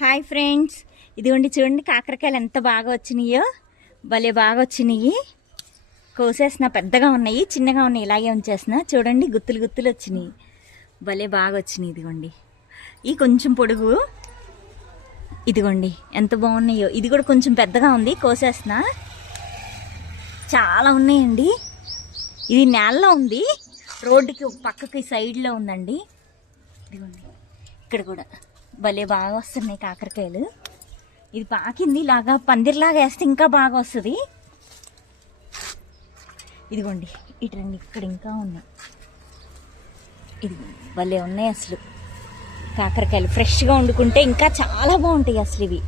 Hi friends, ఇదిగోండి చూడండి కాకరకాయలు ఎంత బాగా వచ్చినాయో. భలే బాగా వచ్చినాయి. కోసేసిన పెద్దగా ఉన్నాయి, చిన్నగా ఉన్నాయి, ఇలాగే ఉంచేసిన. చూడండి గుత్తులు గుత్తులు వచ్చినాయి, భలే బాగా వచ్చినాయి. ఇదిగోండి ఈ కొంచెం పొడుగు, ఇదిగోండి ఎంత బాగున్నాయో. ఇది కూడా కొంచెం పెద్దగా ఉంది, కోసేసిన. చాలా ఉన్నాయండి. ఇది నేలలో ఉంది, రోడ్డుకి పక్కకి సైడ్లో ఉందండి. ఇదిగోండి ఇక్కడ కూడా భలే బాగా వస్తున్నాయి కాకరకాయలు. ఇది పాకింది, ఇలాగా పందిరిలాగా వేస్తే ఇంకా బాగా వస్తుంది. ఇదిగోండి ఇటు రండి, ఇక్కడ ఇంకా ఉన్నాయి. ఇది భలే ఉన్నాయి అసలు కాకరకాయలు. ఫ్రెష్గా వండుకుంటే ఇంకా చాలా బాగుంటాయి అసలు ఇవి.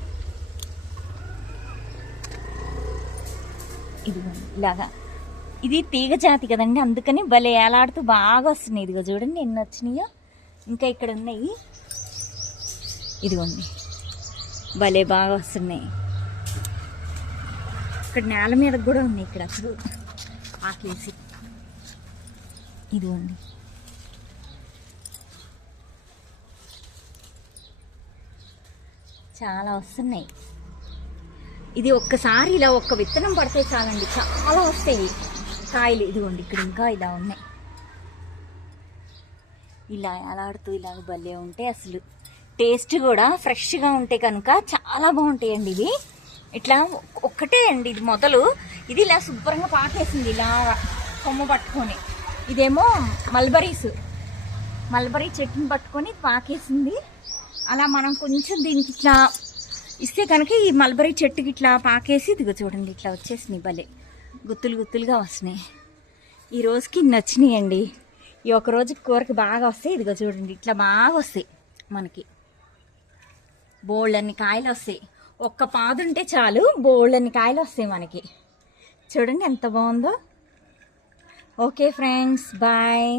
ఇదిగోండి ఇలాగా, ఇది తీగ జాతి కదండి, అందుకని భలే ఏలాడుతూ బాగా వస్తున్నాయి. ఇదిగో చూడండి ఎన్ని వచ్చినాయో, ఇంకా ఇక్కడ ఉన్నాయి. ఇదిగోండి భలే బాగా వస్తున్నాయి. ఇక్కడ నేల మీద కూడా ఉన్నాయి, ఇక్కడ అసలు ఆకేసి. ఇదిగోండి చాలా వస్తున్నాయి. ఇది ఒక్కసారి ఇలా ఒక్క విత్తనం పడితే చాలండి, చాలా వస్తాయి కాయలు. ఇదిగోండి ఇక్కడ ఇంకా ఇలా ఉన్నాయి, ఇలా ఎలాడుతూ ఇలాగ భలే ఉంటాయి అసలు. టేస్ట్ కూడా ఫ్రెష్గా ఉంటే కనుక చాలా బాగుంటాయండి ఇవి. ఇట్లా ఒక్కటే అండి ఇది మొదలు, ఇది ఇలా శుభ్రంగా పాకేసింది ఇలా కొమ్మ పట్టుకొని. ఇదేమో మల్బరీ చెట్టుని పట్టుకొని పాకేసింది. అలా మనం కొంచెం దీనికి ఇట్లా ఇస్తే కనుక ఈ మల్బరీ చెట్టుకి ఇట్లా పాకేసి, ఇదిగో చూడండి ఇట్లా వచ్చేసినాయి, భలే గుత్తులు గుత్తులుగా వస్తున్నాయి. ఈ రోజుకి ఇన్ని వచ్చినాయండి. ఈ ఒక రోజుకి కూరకి బాగా వస్తాయి. ఇదిగో చూడండి ఇట్లా బాగా వస్తాయి మనకి, బోళ్ళన్ని కాయలు వస్తాయి. ఒక్క పాదుంటే చాలు, బోళ్ళన్ని కాయలు వస్తాయి మనకి. చూడండి ఎంత బాగుందో. Okay friends, bye.